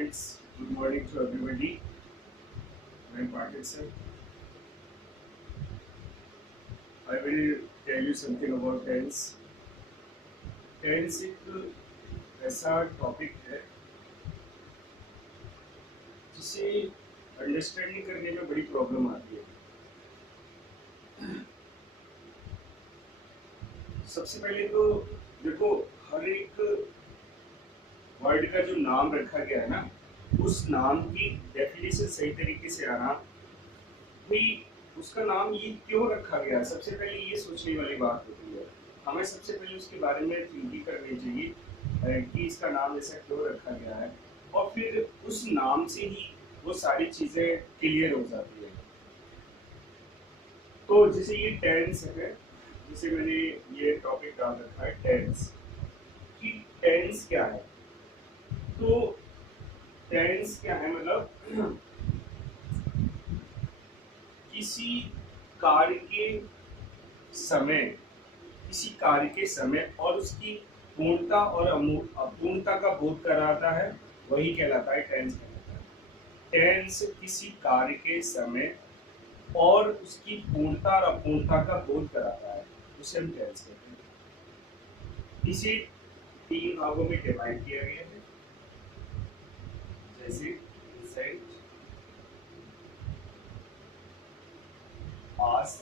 friends, good morning to everybody. I am Patil sir. I will tell you something about tense. Tense एक ऐसा topic है जिसे understanding करने में बड़ी प्रॉब्लम आती है। सबसे पहले तो देखो, हर एक वर्ड का जो नाम रखा गया है ना, उस नाम की डेफिनेशन सही तरीके से आना, भाई उसका नाम ये क्यों रखा गया, सबसे पहले ये सोचने वाली बात होती है। हमें सबसे पहले उसके बारे में थिंकिंग करनी चाहिए कि इसका नाम ऐसा क्यों रखा गया है, और फिर उस नाम से ही वो सारी चीजें क्लियर हो जाती है। तो जैसे ये टेंस है, जैसे मैंने ये टॉपिक डाल रखा है टेंस, कि टेंस क्या है। तो टेंस क्या है, मतलब किसी कार्य के समय, किसी कार्य के समय और उसकी पूर्णता और अपूर्णता का बोध कराता है, वही कहलाता है टेंस कहलाता है। टेंस किसी कार्य के समय और उसकी पूर्णता और अपूर्णता का बोध कराता है, उसे हम टेंस कहते हैं। इसे 3 भागों में डिवाइड किया गया है, जैसे प्रेजेंट, पास्ट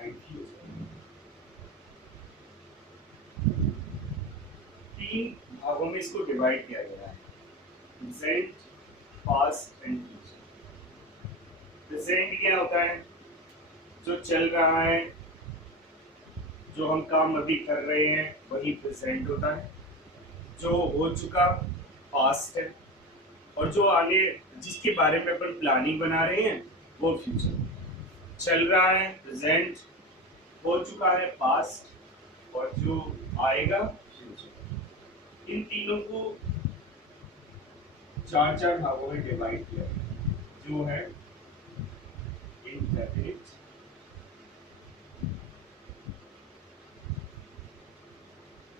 एंड फ्यूचर। 3 भागों में इसको डिवाइड किया गया है, present, past and future. Present क्या होता है, जो चल रहा है, जो हम काम अभी कर रहे हैं, वही प्रेजेंट होता है। जो हो चुका पास्ट है, और जो आगे जिसके बारे में अपन प्लानिंग बना रहे हैं वो फ्यूचर। चल रहा है प्रेजेंट, हो चुका है पास्ट, और जो आएगा फ्यूचर। इन तीनों को 4 भागों में डिवाइड किया गया, जो है इंडेफिनिट,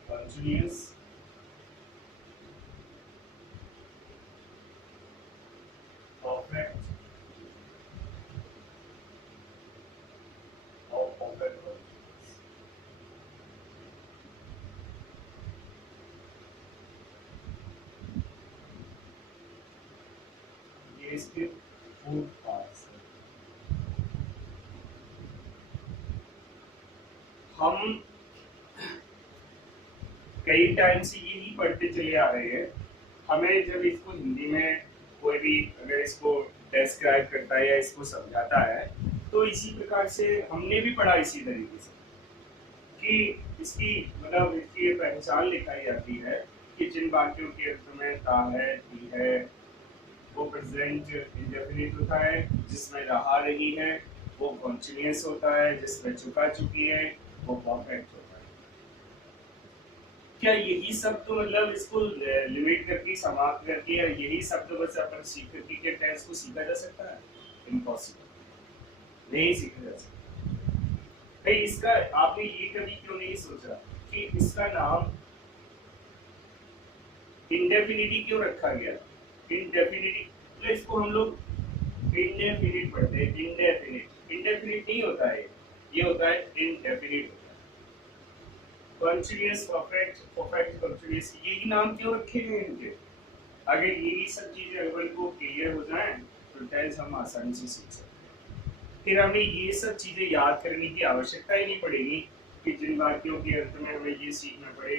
कंटीन्यूअस, परफेक्ट और परफेक्ट कंटीन्यूअस। ये इसके 4 पार्ट्स हैं। हम कई टाइम से यही पढ़ते चले आ रहे हैं। हमें जब इसको हिंदी में कोई भी अगर इसको डिस्क्राइब करता है या इसको समझाता है, तो इसी प्रकार से हमने भी पढ़ा इसी तरीके से, कि इसकी मतलब इसकी पहचान लिखाई जाती है कि जिन वाक्यों के अर्थ में था है, थी है, वो प्रेजेंट इंडेफिनिट होता है, जिसमें रहा रही है वो कॉन्टिन्यूअस होता है, जिसमें चुका चुकी है वो परफेक्ट होता है। क्या यही शब्द मतलब इसको लिमिट करके समाप्त करके, या यही शब्द बस अपन सीख करके क्या टेंस को सीखा जा सकता है? इम्पॉसिबल, नहीं सीखा जा सकता। भाई इसका आपने ये कभी क्यों नहीं सोचा कि इसका नाम इंडेफिनिटी क्यों रखा गया? इंडेफिनिटी तो इसको हम लोग इंडेफिनिट पढ़ते हैं, इंडेफिनिट। इंडेफिनिट नहीं होता है, ये होता है indefinite. Continuous, perfect, perfect continuous, यही नाम क्यों रखे गए इनके? अगर यही सब चीजें अगर को क्लियर हो जाएं तो टेंस हम आसानी से सीख सकते हैं। फिर हमें ये सब चीजें याद करने की आवश्यकता ही नहीं पड़ेगी कि जिन वाक्यों के अर्थ में हमें ये सीखना पड़े,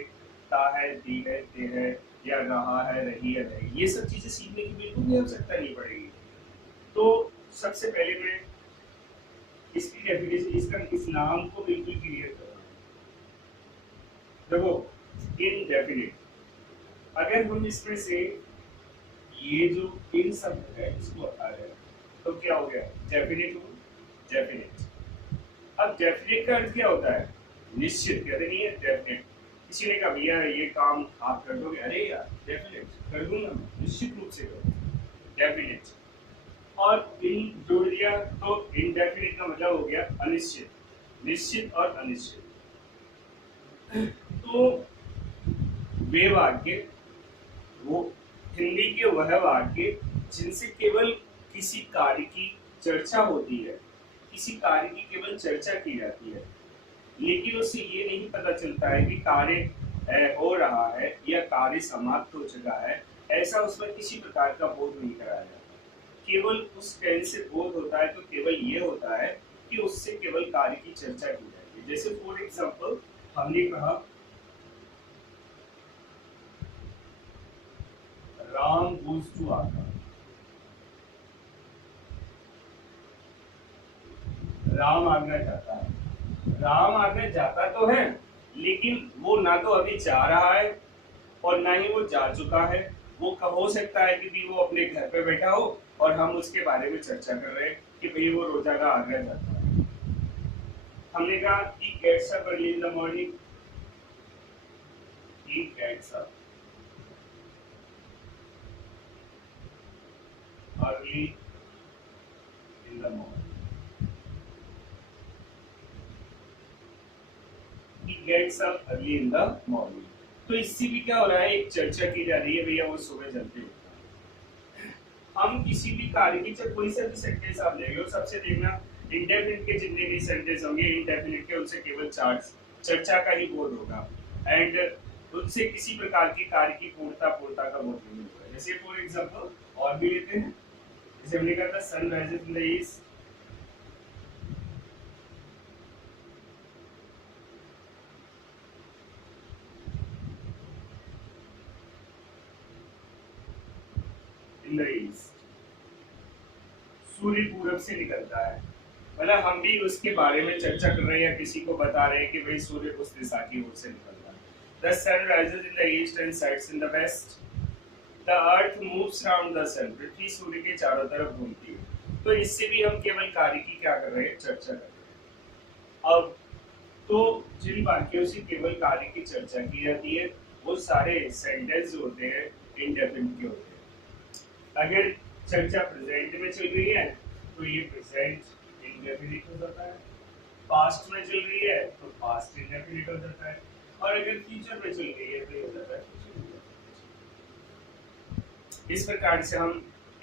ता है, दी है, ते है, या रहा है, रही है, रही, ये सब चीजें सीखने की बिल्कुल भी आवश्यकता नहीं पड़ेगी। तो सबसे पहले मैं इसकी डेफिनेशन, इसका इस नाम को बिल्कुल क्लियर करूँ। देखो, इनडेफिनिट, अगर हम इसमें से ये जो इन शब्द है इसको हटा दें तो क्या हो गया? डेफिनिट हो, डेफिनिट। अब डेफिनिट का अर्थ क्या होता है? निश्चित, कहते नहीं है डेफिनिट। किसी ने कहा भैया ये काम आप कर दोगे, अरे यार डेफिनिट कर दूंगा मैं, निश्चित रूप से करूंगा, डेफिनिट। और इन जोड़ दिया तो इनडेफिनिट का मतलब हो गया अनिश्चित, निश्चित और अनिश्चित। तो वे वाक्य वो हिंदी के वह वाक्य जिनसे केवल किसी कार्य की चर्चा होती है, किसी कार्य की केवल चर्चा की जाती है, लेकिन उसे ये नहीं पता चलता है कि कार्य हो रहा है या कार्य समाप्त हो चुका है, ऐसा उसमें किसी प्रकार का बोध नहीं कराया जाता। केवल उस टेंस से बोध होता है तो केवल ये होता है कि उससे केवल कार्य की चर्चा की जाती है। जैसे फॉर एग्जाम्पल हमने कहा राम गोज टू आगरा, राम आगरा जाता है। राम आगरा जाता तो है, लेकिन वो ना तो अभी जा रहा है और ना ही वो जा चुका है। वो हो सकता है कि वो अपने घर पे बैठा हो और हम उसके बारे में चर्चा कर रहे हैं कि भाई वो रोजाना आगरा जाता है। हमने कहा he gets up early in the morning, he gets up early in the morning, he gets up early in the morning। तो इससे भी क्या हो रहा है, एक चर्चा की जा रही है, भैया वो सुबह जल्दी उठता है। हम किसी भी कार्य की चाहे कोई सा भी सेंटेंस आप ले लो, सबसे देखना इंडेफिनिट के जितने भी सेंटेंस होंगे, इंडेफिनिट के उनसे केवल चर्चा का ही बोध होगा एंड उनसे किसी प्रकार की कार्य की पूर्णता का बोध नहीं होगा। जैसे फॉर एग्जांपल और भी लेते हैं, जैसे हमने कहा था sun rises in the east, in the east, सूर्य पूरब से निकलता है। मतलब हम भी उसके बारे में चर्चा कर रहे हैं या किसी को बता रहे हैं कि भाई सूर्य उस दिशा की ओर से निकल रहा है। The sun rises in the east and sets in the west, the earth moves around the sun, पृथ्वी सूर्य के चारों तरफ घूमती है। तो इससे भी हम केवल कार्य की क्या कर रहे हैं, चर्चा कर रहे हैं। अब तो जिन वाक्यों से केवल कार्य की चर्चा की जाती है वो सारे सेंटेंस होते हैं इंडेफिनिट के होते हैं। अगर चर्चा प्रेजेंट में चल रही है तो ये प्रेजेंट इंडेफिनिट हो जाता है, पास्ट में चल रही है तो पास्ट इंडेफिनिट हो जाता है, और अगर फ्यूचर में चल रही है तो ये हो जाता है फ्यूचर इंडेफिनिट। इस प्रकार से हम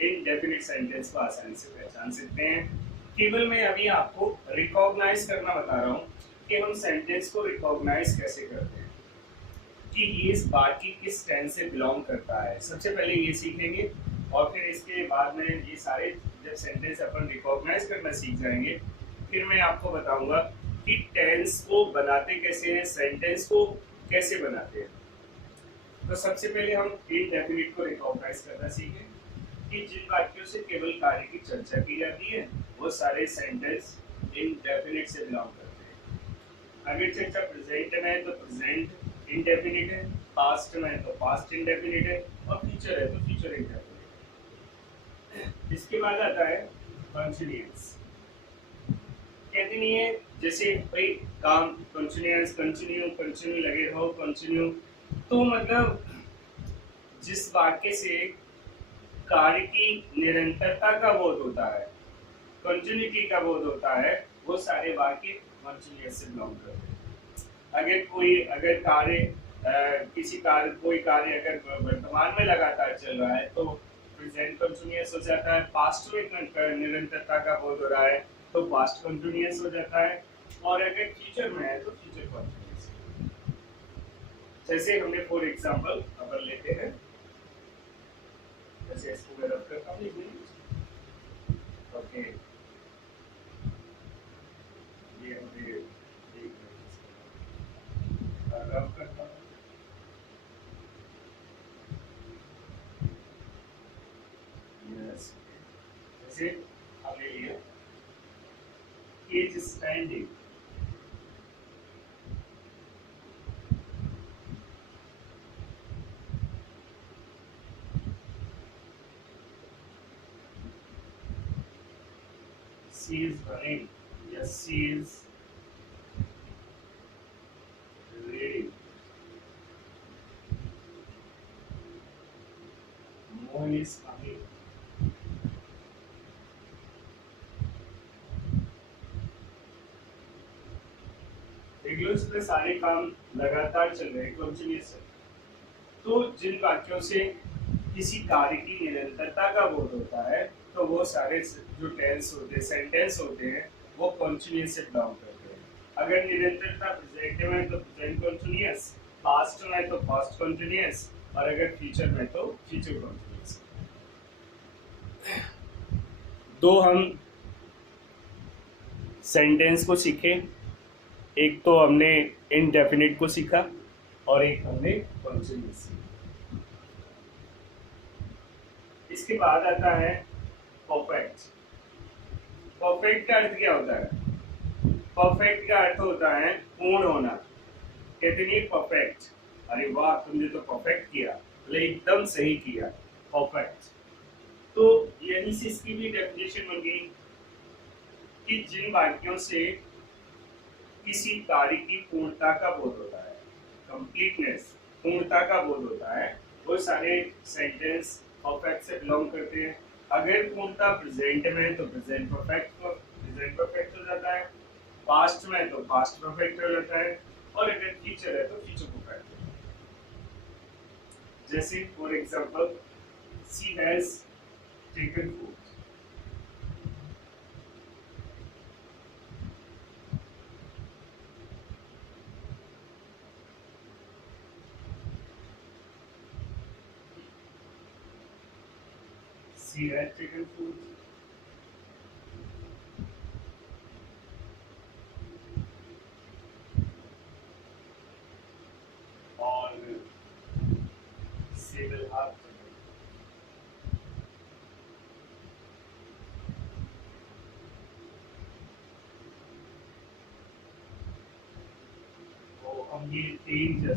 इनडेफिनिट सेंटेंस को आसानी से पहचान सकते हैं। केवल मैं अभी आपको रिकॉग्नाइज करना बता रहा हूँ कि हम सेंटेंस को रिकॉग्नाइज कैसे करते हैं, कि ये इस वाक्य किस टेंस से बिलोंग करता है। सबसे पहले ये सीखेंगे और फिर इसके बाद में ये सारे जब सेंटेंस अपन रिकॉग्नाइज करना सीख जाएंगे, फिर मैं आपको बताऊंगा कि टेंस को बनाते कैसे हैं, सेंटेंस को कैसे बनाते हैं। तो सबसे पहले हम इनडेफिनिट को रिकॉग्नाइज करना सीखें कि जिन वाक्यों से केवल कार्य की चर्चा की जाती है वो सारे सेंटेंस इनडेफिनिट से बिलोंग करते हैं। अगर चर्चा प्रेजेंट में है तो प्रेजेंट इनडेफिनिट है, पास्ट में है तो पास्ट इनडेफिनिट है, और फ्यूचर है तो फ्यूचर इनडेफिनिट है। इसके बाद आता है कंटीन्यूअस। कहते नहीं है जैसे भाई काम कंटीन्यूअस, कंटिन्यू लगे रहो, कंटिन्यू, तो मतलब जिस वाक्य से कार्य की निरंतरता का बोध होता है, कंटिन्यूटी का बोध होता है, वो सारे वाक्य कंटिन्यूअस से बिलोंग करते हैं। अगर कोई कार्य अगर वर्तमान में लगातार चल रहा है तो प्रेजेंट कंटिन्यूअस हो जाता है, पास्ट में निरंतरता का बोध हो रहा है तो पास्ट कंटिन्यूअस हो जाता है, और अगर फ्यूचर में है तो फ्यूचर कंटिन्यूअस। जैसे हमने फॉर एग्जांपल अपन लेते हैं, जैसे इसको मैं रब करता हूँ, ओके ये हमने रब करता हूँ, यस, जैसे हमने लिया is standing, she is running, yes she is reading, Mohan is coming, देख लो इसमें सारे काम लगातार चल रहे हैं, कंटिन्यूअस है। तो जिन वाक्यों से किसी कार्य की निरंतरता का बोध होता है तो वो सारे जो टेंस होते हैं, सेंटेंस होते हैं, वो कॉन्टिन्यूअस से बिलोंग करते हैं। अगर निरंतरता प्रेजेंट में तो प्रेजेंट कॉन्टिन्यूअस, पास्ट में तो पास्ट कॉन्टिन्यूअस, और अगर फ्यूचर में तो फ्यूचर कॉन्टिन्यूअस। दो हम सेंटेंस को सीखे, एक तो हमने इनडेफिनिट को सीखा और एक हमने कॉन्टिन्यूअस सीखा। इसके बाद आता है परफेक्ट। परफेक्ट का अर्थ क्या होता है? परफेक्ट का अर्थ होता है पूर्ण होना। कितनी परफेक्ट, अरे वाह तुमने तो परफेक्ट किया, मतलब एकदम सही किया, परफेक्ट। तो यही से इसकी भी डेफिनेशन बन गई कि जिन वाक्यों से किसी कार्य की पूर्णता का बोध होता है, कंप्लीटनेस, पूर्णता का बोध होता है, वो सारे सेंटेंस परफेक्ट से बिलोंग करते हैं। अगर पूर्णता प्रेजेंट में है तो प्रेजेंट परफेक्ट हो जाता है, पास्ट में तो पास्ट परफेक्ट हो जाता है, और अगर फ्यूचर है तो फ्यूचर परफेक्ट हो जाता है। जैसे for example, she has taken food. She had taken food. और she will have taken. तो हम ये तीन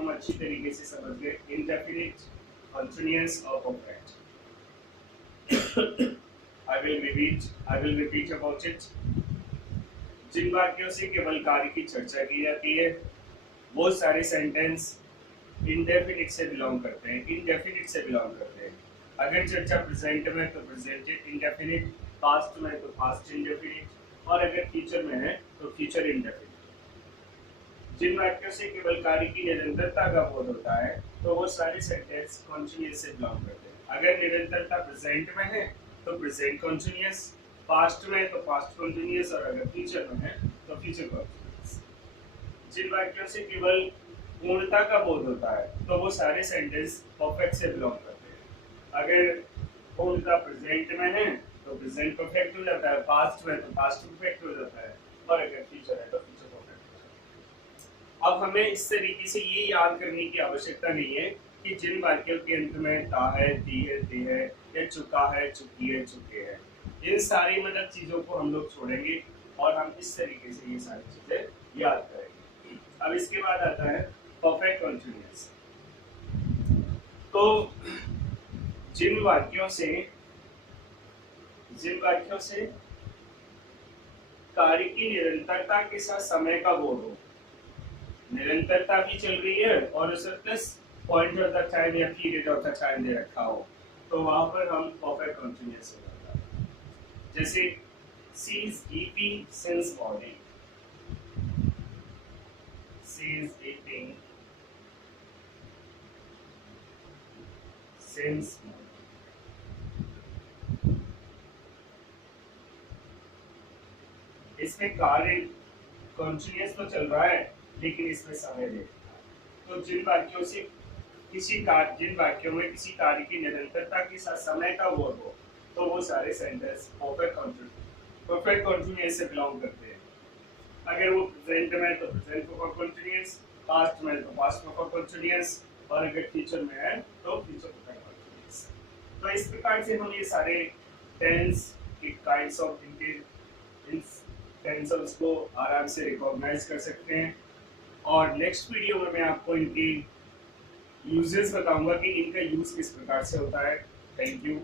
हम अच्छी तरीके से समझ गए, इनडेफिनिट, कंटीन्यूअस और perfect. I will repeat about it. जिन वाक्यों से केवल कार्य की चर्चा की जाती है वो सारे सेंटेंस इंडेफिनिट से बिलोंग करते हैं, इनडेफिनिट से बिलोंग करते हैं। अगर चर्चा प्रेजेंट में तो प्रेजेंट इंडेफिनिट, पास्ट में तो पास्ट इंडेफिनिट, और अगर फ्यूचर में है तो फ्यूचर इंडेफिनिट। जिन वाक्यों से केवल कार्य की निरंतरता का बोध होता है तो वो सारे सेंटेंस कॉन्टिन्यूअस से बिलोंग करते हैं। अगर निरंतरता प्रेजेंट में है तो प्रेजेंट कॉन्टिन्यूअस, पास्ट में तो पास्ट कॉन्टिन्यूअस, और अगर फ्यूचर में है तो फ्यूचर कॉन्टिन्यूअस। जिन वाक्यों से केवल पूर्णता का बोध होता है तो वो सारे सेंटेंस परफेक्ट से बिलोंग करते हैं। अगर पूर्णता प्रेजेंट में है तो प्रेजेंट परफेक्ट हो जाता है, पास्ट में तो पास्ट परफेक्ट हो जाता है, और अगर फ्यूचर है तो फ्यूचर परफेक्ट हो जाता है। अब हमें इस तरीके से ये याद करने की आवश्यकता नहीं है कि जिन वाक्यों के अंत में ता है, ती है, ते है, या चुका है, चुकी है, चुके हैं, इन सारी मतलब चीजों को हम लोग छोड़ेंगे और हम इस तरीके से ये सारी चीजें याद करेंगे। अब इसके बाद आता है परफेक्ट कंटीन्यूअस। तो जिन वाक्यों से कार्य की निरंतरता के साथ समय का बोध हो, निरंतरता भी चल रही है और उसे plus point of the time या पीरियड ऑफ द टाइम दे रखा हो, तो वहां पर हम परफेक्ट कंटीन्यूअस हो जाता है। जैसे she is eating since morning, she is eating since morning. इसमें कार्य कंटीन्यूअस तो चल रहा है लेकिन इसमें समय दे। तो जिन वाक्यों में किसी कार्य की निरंतरता के साथ समय का बोध हो तो वो सारे सेंटेंस परफेक्ट कंटीन्यूअस से बिलोंग करते हैं। अगर वो प्रेजेंट में तो प्रेजेंट परफेक्ट कंटीन्यूअस, पास्ट में तो पास्ट परफेक्ट कंटीन्यूअस, और अगर फ्यूचर में है तो फ्यूचर परफेक्ट कंटीन्यूअस। तो इस प्रकार से हम ये सारे टेंस के काइंड्स ऑफ टेंसेस को आराम से रिकॉग्नाइज कर सकते हैं। और नेक्स्ट वीडियो में मैं आपको इनकी यूजेस बताऊंगा कि इनका यूज किस प्रकार से होता है। Thank you.